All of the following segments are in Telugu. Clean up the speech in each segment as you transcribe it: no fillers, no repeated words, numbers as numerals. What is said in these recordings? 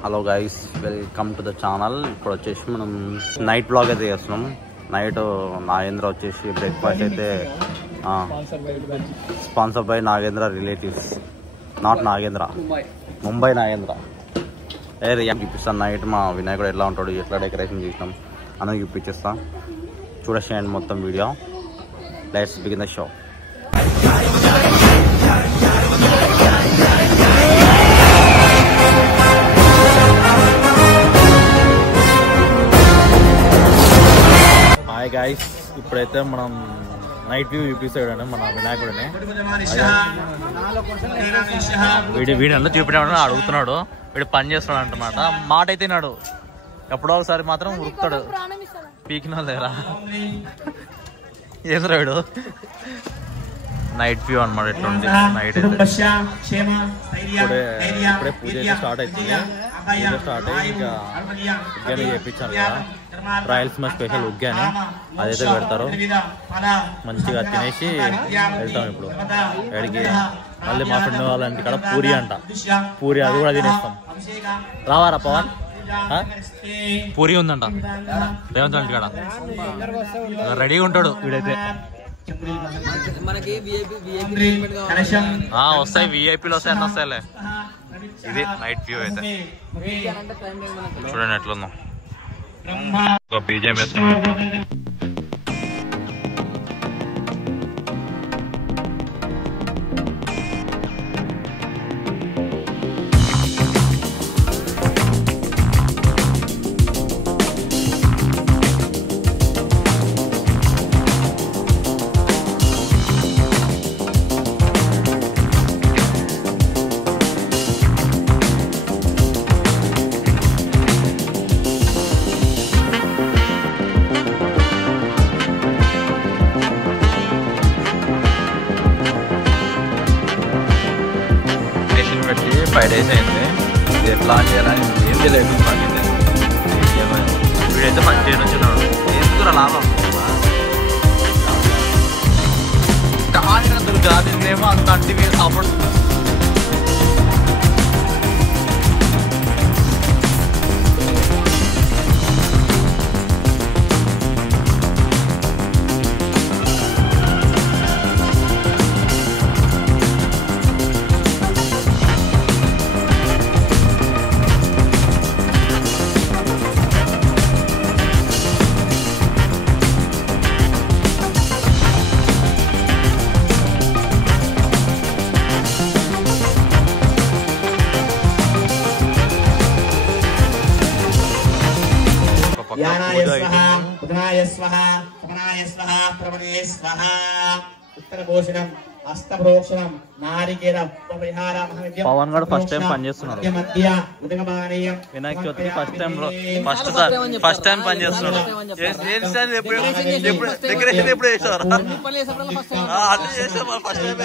Hello guys, welcome to the channel. ఇప్పుడు వచ్చేసి మనం నైట్ బ్లాగ్ అయితే చేస్తున్నాం. నైట్ నాగేంద్ర వచ్చేసి బ్రేక్ఫాస్ట్ అయితే sponsor by Nagendra relatives, not Nagendra, Mumbai Nagendra. చూపిస్తాను నైట్ మా వినాయకుడు ఎట్లా ఉంటాడు, ఎట్లా డెకరేషన్ చేసినాం అని చూపించేస్తా. చూడేసేయండి మొత్తం video. Let's begin the show. Hi guys, ఇప్పుడైతే మనం నైట్ వ్యూ చూపిస్తాడు మన వినాయకుడిని. వీడియోలో చూపించాడు, అడుగుతున్నాడు. వీడు పని చేస్తున్నాడు అంటున్నమాట. మాట అయితే నాడు ఎప్పుడో ఒకసారి మాత్రం ఉరుకుతాడు. పీకిన లేరా ఏసరా వీడు. నైట్ వ్యూ అనమాట. ఎట్లుంది నైట్ అయితే. ఇప్పుడే పూజ అయితే స్టార్ట్ అవుతుంది. పూజ స్టార్ట్ అయ్యి ఇంకా ఉగ్గాని చేయించాను కదా, రాయలసీమ స్పెషల్ ఉగ్గాని. అదైతే పెడతారు. మంచిగా తినేసి వెళ్తాం ఇప్పుడు ఎడికి. మళ్ళీ మా ఫ్రెండ్ వాళ్ళ ఇంటికాడ పూరి అంట, పూరి అది కూడా తినేస్తాం. రావారా పవన్? పూరి ఉందంట రేవంత్ ఇంటికాడ. రెడీగా ఉంటాడు వీడైతే. వస్తాయి విఐపీలు వస్తాయి, అన్నీ వస్తాయిలే. ఇది నైట్ వ్యూ అయితే. చూడండి ఎట్లుందో. బీజేపీ పెట్టి 5 days అయింది. ఇది ప్లాన్ చేయాలని ఏం చేయలేదు. వీడైతే మంచిగా వచ్చినాడు. ఎందుకు లాభం ఏమో అంత అంటే అప్పుడు పవన్ గారు ఫస్ట్ టైం పని చేస్తున్నాడు. వినాయక చవితికి ఫస్ట్ టైం పని చేస్తున్నాడు. డెకరేషన్ ఎప్పుడు చేసారు? అన్ని చేసాం ఫస్ట్ టైం.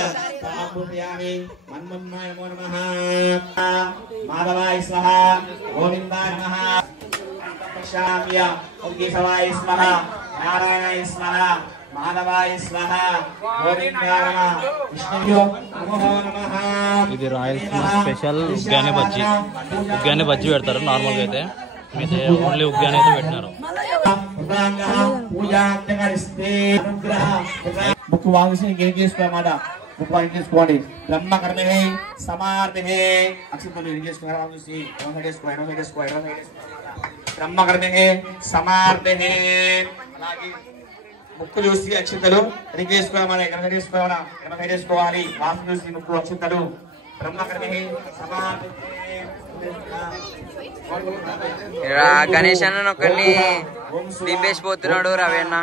ఇది రాయలసీమ స్పెషల్ ఉగ్గాని బజ్జీ. ఉగ్గాని బజ్జీ పెడతారు నార్మల్గా అయితే. అయితే ఓన్లీ ఉగ్గాని అయితే పెట్టినారు. బుక్ వాంగ్సి ఏం చేసుకోమాట, బుక్ వాంగ్ చేసుకోండి. బ్రహ్మ కర్మే సమార్మే అక్షంతలు ఏం చేసుకోవాలి. బ్రహ్మ కర్మే సమార్మే. అలాగే ముక్కు చూసి అక్షింతలు రిగేసుకోవాలి. ఎక్కడ చేసుకోవాలి. వాసు చూసి ముక్కు అక్షింతలు. బ్రహ్మకర్మే సమార్మే. గణేష్ అన్న ఒకరిని దింపేసిపోతున్నాడు రవి అన్న.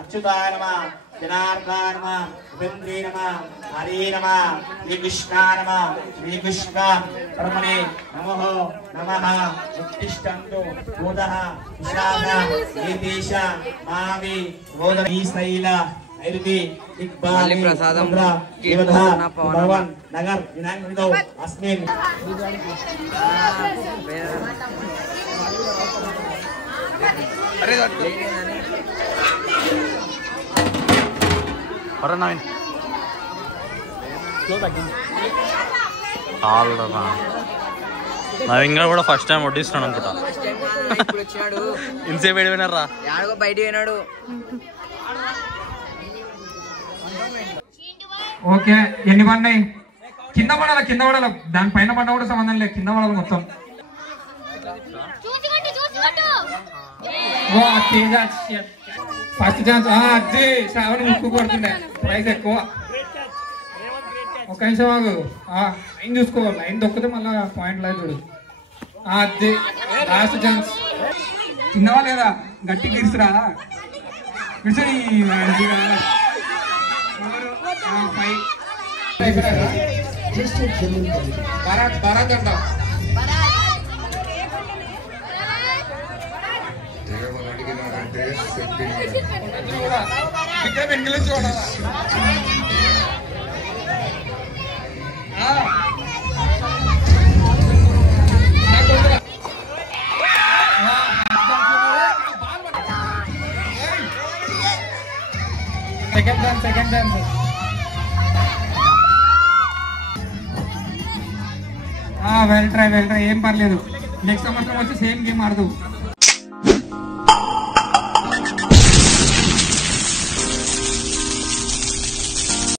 అచ్యుతాయ నమః, జనార్దనాయ నమః, ఉపేంద్రే నమః, హరే నమః, శ్రీకృష్ణాయ నమః, శ్రీకృష్ణ పరమణే నమః. ఉత్తిష్టంతు బోధః విశాఖ ఏదేశ మావి బోధి శైల మళ్ళీ ప్రసాదం పవన్ నగర్ వినాయకుడితో అస్మిన్. స్లో తగ్గింది. నవీన్ గారు కూడా ఫస్ట్ టైం వడ్డిస్తున్నాడు అనుకుంటా. ఇంతసేపు వెళ్ళిపోయినారా బయట పోయినాడు. ఓకే ఎన్ని పడినాయి? కింద పడాల దానిపైన పడ్డా కూడా సంబంధం లేదు, కింద పడాలి మొత్తం. ఫస్ట్ ఛాన్స్ అదే శ్రావణి ముక్కు పడుతుండే, ప్రైస్ ఎక్కువ. ఒక నిమిషం ఆగు, లైన్ చూసుకోవాలి, లైన్ దొక్కితే మళ్ళీ పాయింట్ లేదు చూడు. అదే లాస్ట్ ఛాన్స్. తిన్నావా లేదా? గట్టి గిరిసిరా విడిసని భారత్ అంట. Second chance. వెల్ ట్రై ఏం పర్లేదు. నెక్స్ట్ సంవత్సరం వచ్చి సేమ్ గేమ్ ఆడదు.